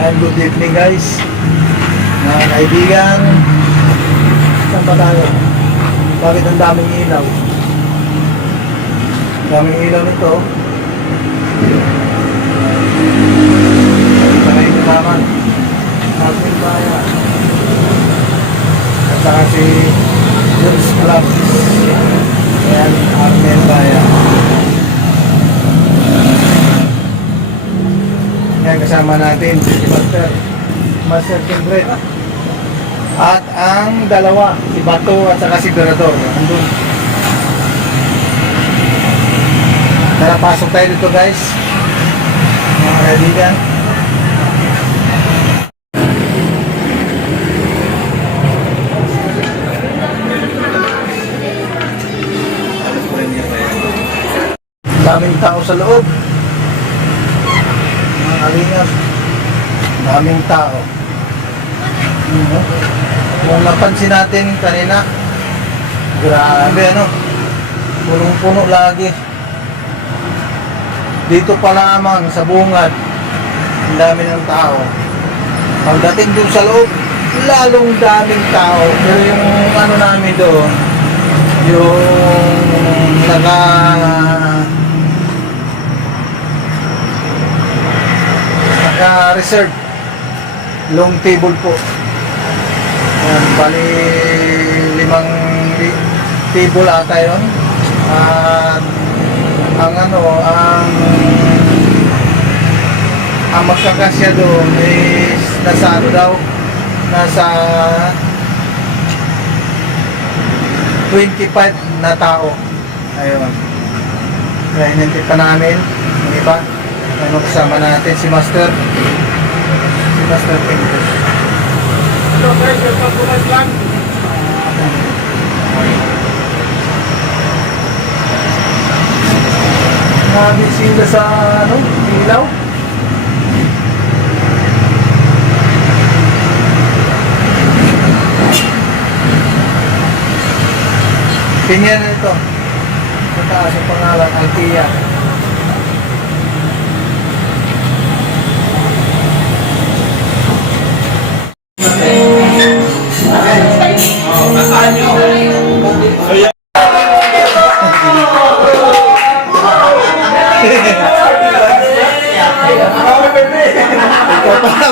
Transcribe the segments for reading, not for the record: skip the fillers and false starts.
And good evening guys, mga kaibigan. Saan pa tayo? Bakit ang daming ilaw? Daming ilaw nito. Tagay nyo naman Arnel Baya at saka si Jones Club. Ayan, Arnel Baya. Yan, kasama natin si Master Kindred at ang dalawa, si Bato at saka si Dorador. Andun. Tara, pasok tayo dito guys, mga kaibigan. Daming tao sa loob, mga kalingap. Daming tao. Kung napansin natin kanina, grabe ano, punong-puno lagi. Dito pa lamang sa bungad, ang dami ng tao. Pagdating doon sa loob, lalong daming tao. Pero yung ano namin doon, yung naka-reserve long table po. Yan, bali 5 table ata yun. At ang magkakasya doon is nasa ano daw, nasa 25 na tao. Ayun, kaya hinintip pa namin yung iba. Ano, kasama natin si Master Pinto. Hello guys, welcome to my vlog. Nabisita sa ano, ilaw. Tingnan ito. Sa taas ang pangalan, Altia.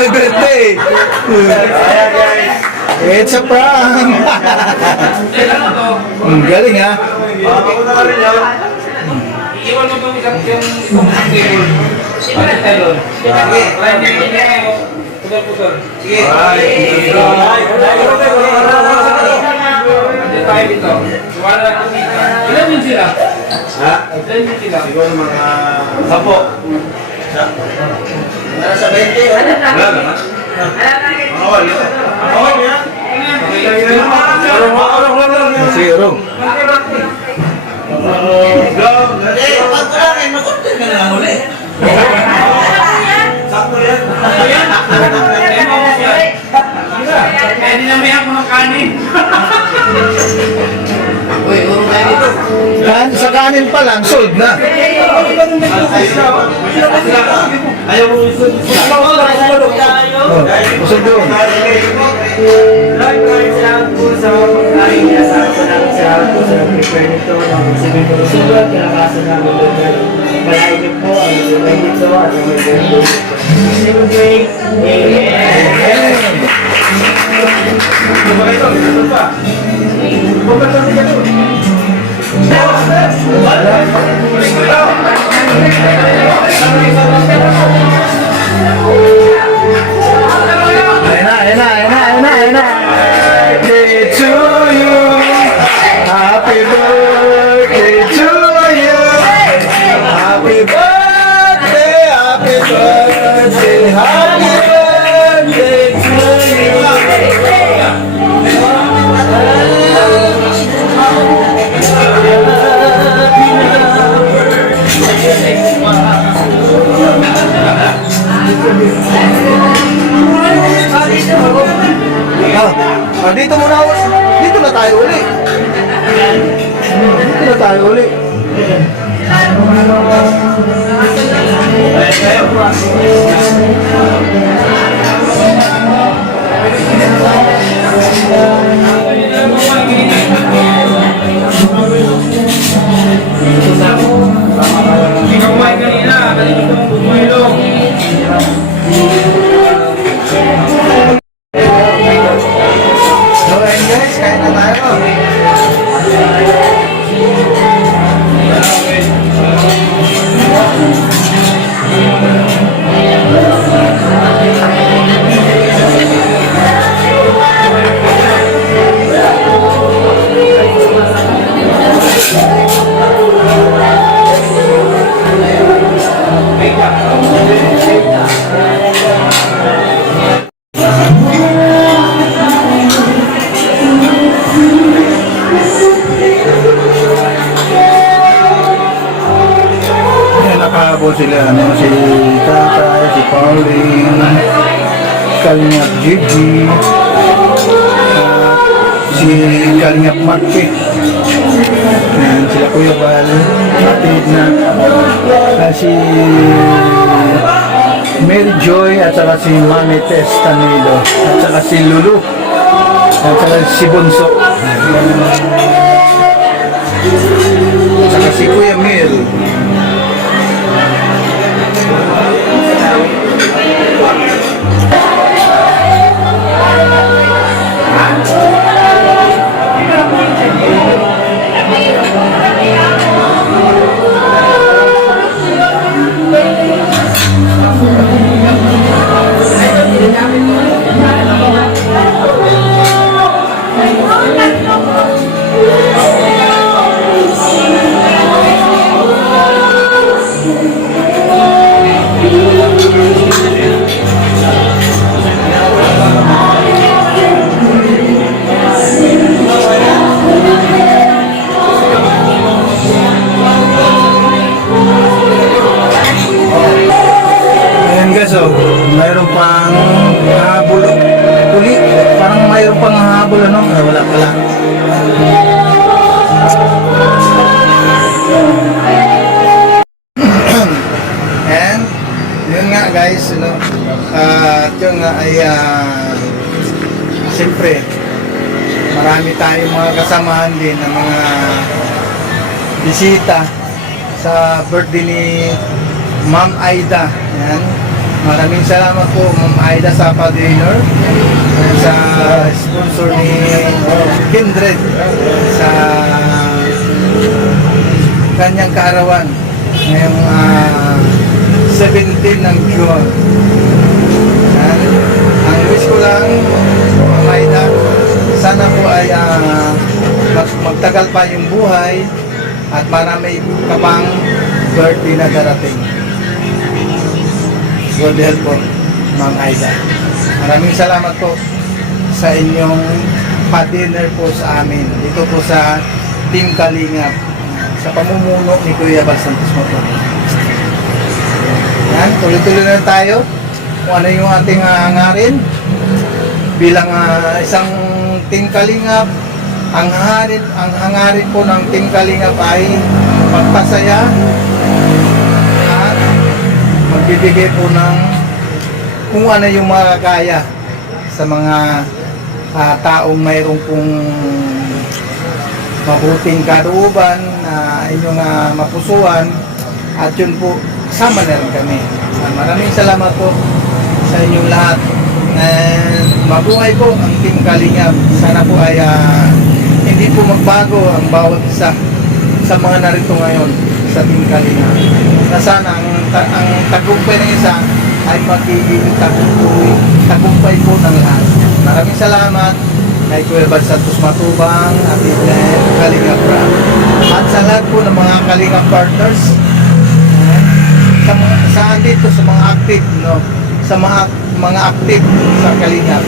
May birthday. It's a prank. Galing ha. Iwan mo itong isang table. Putol-putol. Sige. Tayo dito. Ilan din sila? Ha? Ilan din sila? Siguro mga 10. Nasa 20. Wala naman. Mga wala. Awal yan. Zero. Pag ko lang, mag-order ka na lang ulit. Sakto yan. Kaya dinamay ako ng kanin. Uy, urong tayo dito. Sa kanin pa lang, sold na. Ayaw mo isod. Oh, busog doon. Salamat po sa mga pagkain niya sa ako namin salamat po sa nag-prepare nito ng magsibig ko sulat, kinakasan namin doon na malain niyo po ang nilagay nito at ang may ganda nito. Celebrate! Amen! Ayun na. Birthday to you. Happy birthday to you. Happy birthday, happy birthday, happy birthday to you. Dito muna ako. Dito na tayo uli. Dito na tayo uli. Ayan kayo. Kalingap Gigi, si Kalingap Marke, ayan, sila Kuya Bal, Atid na, si Mary Joy, at saka si Mami Tess Tanido, at saka si Lulu, at saka si Bunso, at saka si Kuya Mil. Ayan guys, oh, mayroon pang habol uli, parang mayroon pang habol, ano? Wala pala. And yun nga guys, ano, at yun nga ay siyempre marami tayong mga kasamahan din ng mga bisita sa birthday ni Ma'am Aida. Yan. Maraming salamat po Ma'am Aida sa pa-dinner, sa sponsor ni Kindred sa kanyang kaarawan ngayong 17 ng June. Yan. Ang wish ko lang Ma'am Aida, sana po ay magtagal pa yung buhay at marami ka pang birthday na darating. God help po, Ma'am Aida. Maraming salamat po sa inyong pa-dinner po sa amin. Dito po sa Team Kalingap, sa pamumuno ni Kuya Bal Santos Motor. Yan, tuloy-tuloy na tayo kung ano yung ating hangarin bilang isang Team Kalingap. Ang hangarin po ng Team Kalingap ay magpasaya at magbibigay po ng kung ano yung makakaya sa mga taong mayroong pong mabuting kalooban na inyong mapusuan, at yun po, sama na rin kami. Maraming salamat po sa inyong lahat. And mabuhay po ang Team Kalingap. Sana po ay hindi po magbago ang bawat isa sa mga narito ngayon sa Team Kalingap. Na sana ang tagumpay ng isa ay magiging tagumpay po ng lahat. Maraming salamat kay Kuya Bal Santos Matubang at Kalingap Rap. At sa lahat po ng mga Kalingap partners, sa dito sa mga active, no? Sa mga active sa Kalingap.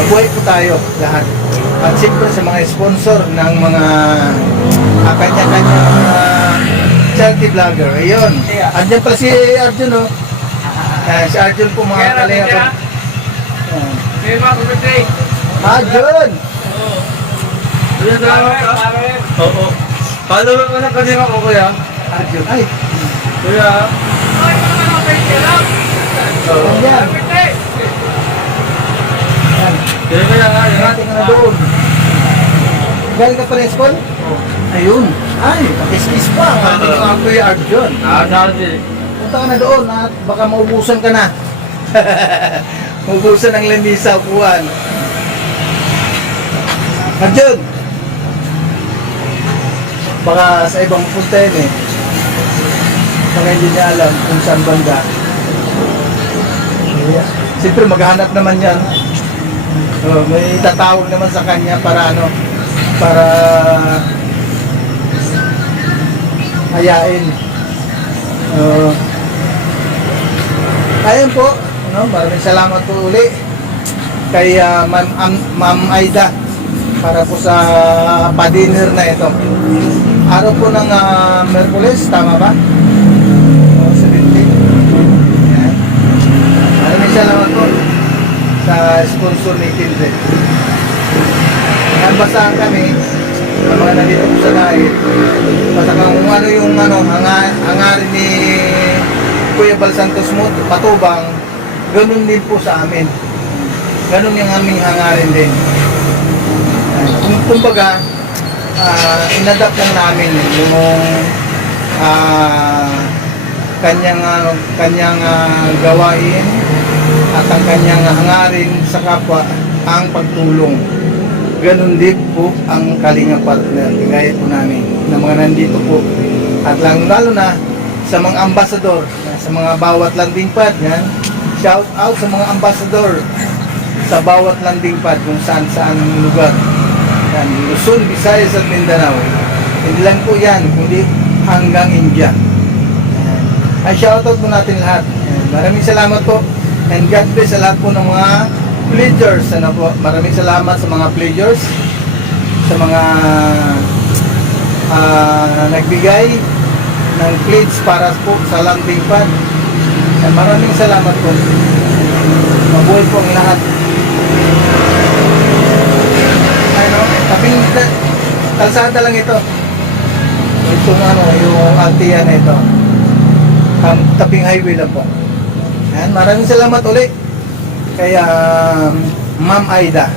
Mabuhay po tayo lahat. At siyempre sa mga sponsor ng mga kanya-kanya charity vlogger. Ayun. Andyan pala si Arjun, no? Si Arjun po mga Kalingap. Sige mga birthday. Arjun! Oo. Follower ko na kasi ako kuya. Arjun. Ay! Kuya. Ayan. Ayan. Kaya kaya nga, Tingnan na doon. Galing ka pa ng school? Ayun. Ay, pakis-kis pa. Ang ating mga Kuya Arjun. dati. Punta ka na doon at baka maubusan ka na. Maubusan ng lamisa upuan. Arjun! Baka sa ibang punta yun eh. Baka hindi niya alam kung saan banda. Siyempre maghahanap naman yan. May tatawag naman sa kanya para ano, para hayain. Ayun po, no, maraming salamat po uli kay Ma'am Aida para po sa pa-dinner na ito. Araw po ng Merkules, tama ba? 17. Yan. salamat po sa sponsor ni Kindred. Basahan kami, ang mga nandito po sa dahil, basta kung ano yung hangarin ni Kuya Bal Santos mo, Patubang, ganun din po sa amin. Ganun yung aming hangarin din. Kumbaga, inadapt lang namin yung kanyang gawain at ang kanyang hangarin sa kapwa, ang pagtulong. Ganun din po ang Kalinga Partner, gaya po namin, na mga nandito po. At lalo na sa mga ambasador, sa mga bawat landing pad, yan. Shout out sa mga ambasador sa bawat landing pad kung saan lugar. Yan, Luzon, Visayas at Mindanao. Hindi lang po yan, kundi hanggang India. Yan. Ay shout out po natin lahat. Yan. Maraming salamat po. And God bless sa lahat po ng mga pledgers. Ano po? Maraming salamat sa mga pledgers, sa mga nagbigay ng pledge para po sa landing pad. And maraming salamat po. Mabuhay po ang lahat. Ano, tabing kalsada lang ito. Itong yung Altia na ito. Tabing highway lang po. Yan, maraming salamat ulit kay Ma'am Aida.